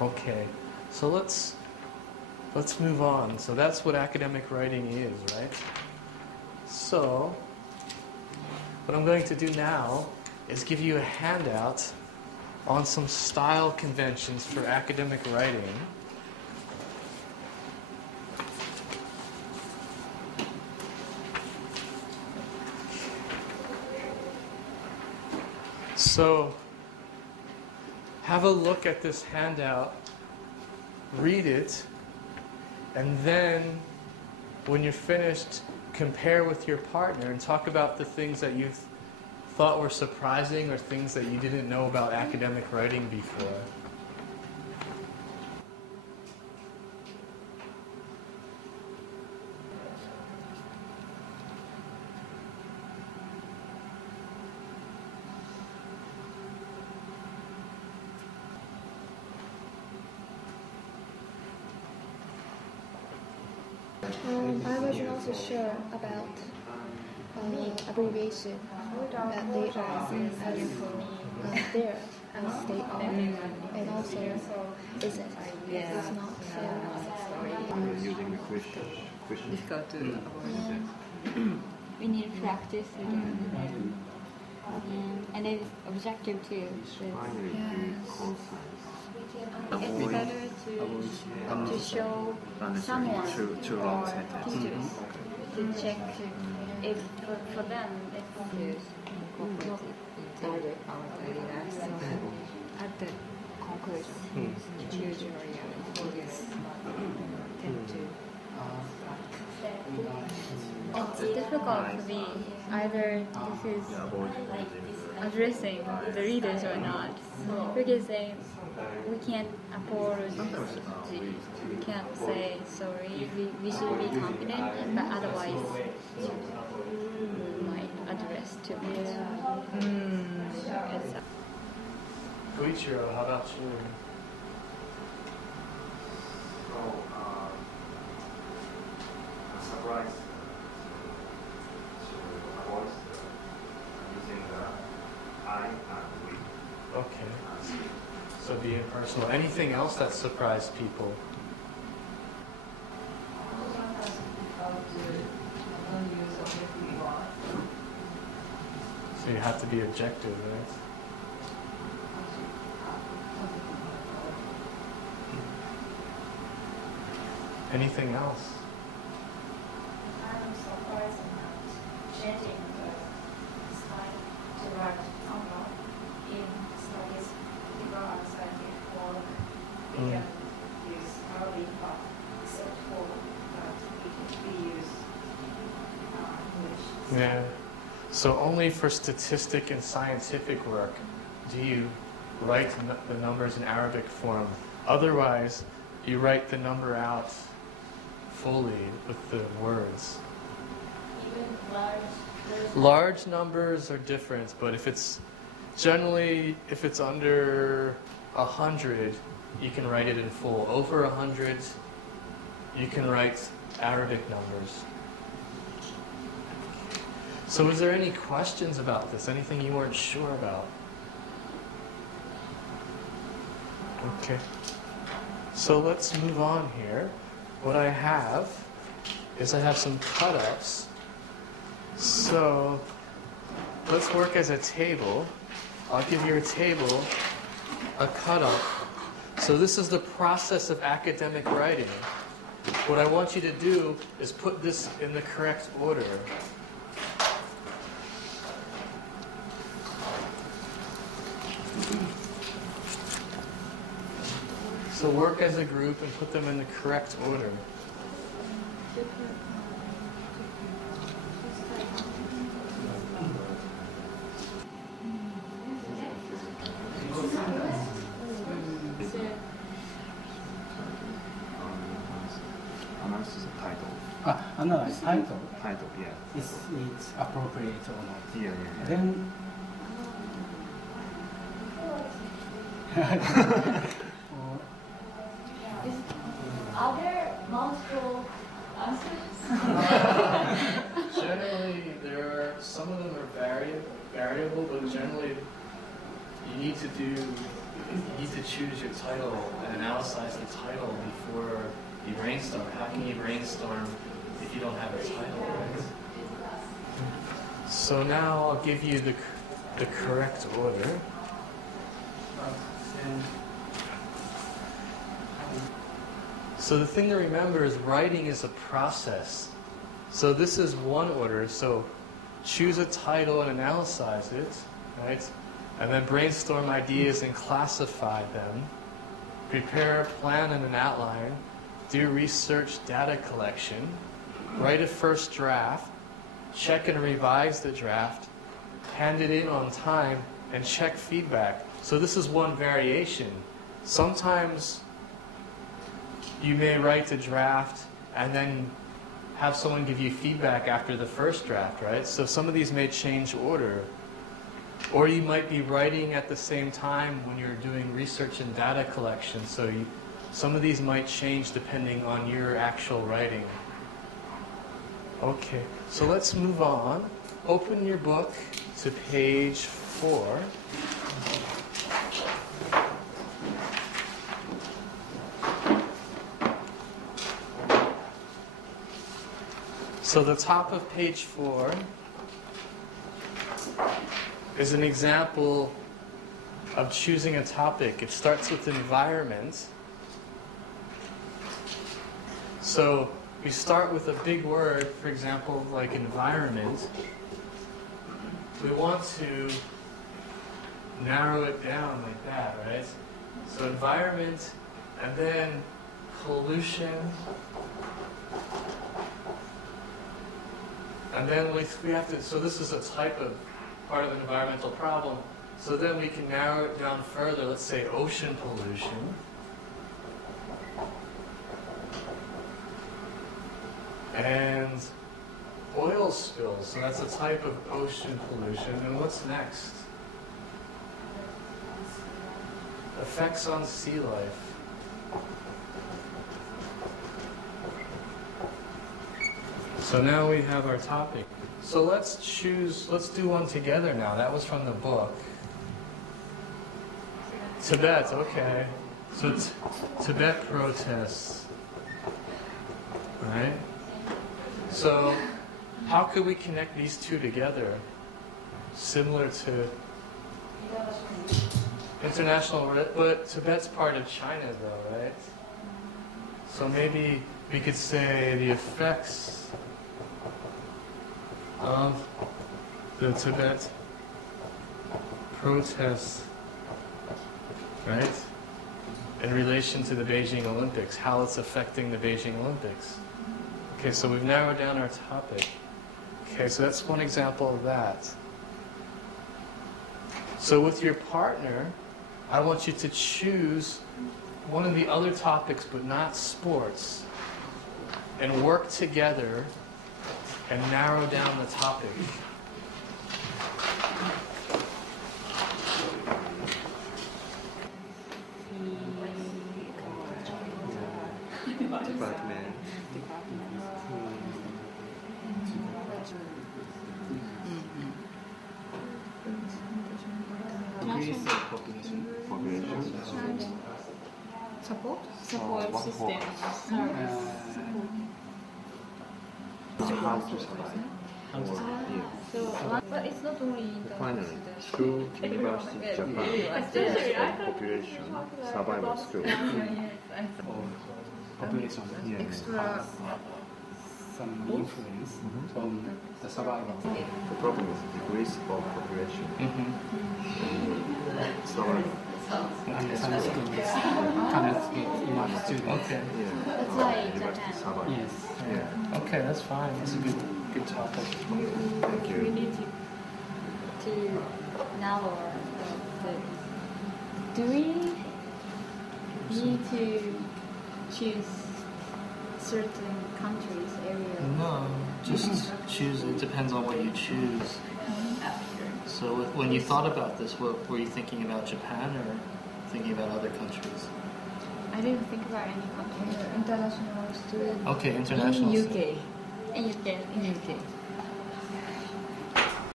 Okay, so let's move on. So that's what academic writing is, right? So what I'm going to do now is give you a handout on some style conventions for academic writing. So have a look at this handout, read it, and then when you're finished, compare with your partner and talk about the things that you thought were surprising or things that you didn't know about academic writing before. I was not so sure about abbreviation, but they are there as they are, and also isn't. It's not so using the question. Difficult to avoid. We need practice again. And then objective too. It's better to show someone or teachers to check if for them it's incorporated at the conclusion. Usually students tend to. It's difficult to be either this is addressing the readers or not, because we can't apologize, we can't say sorry, we should be confident, but otherwise we might address too much. Koichiro, how about you? Surprise to avoid using the I and we. Okay. So be impersonal. Anything else that surprised people? So you have to be objective, right? Anything else? I'm surprised about changing the style to write somewhat in studies people outside work. We can use early part except for that we use English. Yeah. So only for statistic and scientific work do you write the numbers in Arabic form. Otherwise, you write the number out fully with the words. Even Large numbers are different, but if it's generally, if it's under 100, you can write it in full. Over 100, you can write Arabic numbers. So is there any questions about this? Anything you weren't sure about? Okay. So let's move on here. What I have is I have some cut-ups. So let's work as a table. I'll give your table a cut-up. So this is the process of academic writing. What I want you to do is put this in the correct order. So work as a group and put them in the correct order. Analyze the title. Analyze title. Title, yeah. Is it appropriate or not? Yeah. Then Are there multiple answers? Generally, some of them are variable, but generally you need to do need to choose your title and analyze the title before you brainstorm. How can you brainstorm if you don't have a title, right? So now I'll give you the correct order. So the thing to remember is writing is a process. So this is one order. So choose a title and analyze it, right? And then brainstorm ideas and classify them. Prepare a plan and an outline. Do research data collection. Write a first draft. Check and revise the draft. Hand it in on time and check feedback. So this is one variation. Sometimes you may write the draft and then have someone give you feedback after the first draft, right? So some of these may change order. Or you might be writing at the same time when you're doing research and data collection. So some of these might change depending on your actual writing. Okay, so let's move on. Open your book to page 4. So the top of page 4 is an example of choosing a topic. It starts with environment. So we start with a big word, for example, like environment. We want to narrow it down like that, right? So environment, and then pollution. And then we have to, so this is a type of part of an environmental problem. So then we can narrow it down further. Let's say ocean pollution. And oil spills. So that's a type of ocean pollution. And what's next? Effects on sea life. So now we have our topic. So let's do one together now. That was from the book. Tibet, okay. So Tibet protests, right? So how could we connect these two together? Similar to international, but Tibet's part of China though, right? So maybe we could say the effects of the Tibet protests, right? In relation to the Beijing Olympics, how it's affecting the Beijing Olympics. Okay, so we've narrowed down our topic. Okay, so that's one example of that. So with your partner, I want you to choose one of the other topics, but not sports, and work together and narrow down the topic. Department. Increase the population. Support? Support what system. How to survive. So, but it's not only in the Finally, school, university, Japan, Especially, I thought population, survival skill. Population Yeah. has some influence on the survival. The problem is decrease of population. Survival. And some students cannot get enough students. Okay. Yeah. That's why University Japan. survival. Yes. Yeah. Okay, that's fine. That's a good topic. Thank We you. need to narrow do we need to choose certain countries, areas? No, just choose. It depends on what you choose. So when you thought about this, what were you thinking about, Japan or thinking about other countries? I didn't think about any country. International student. Okay, international. In UK. In UK.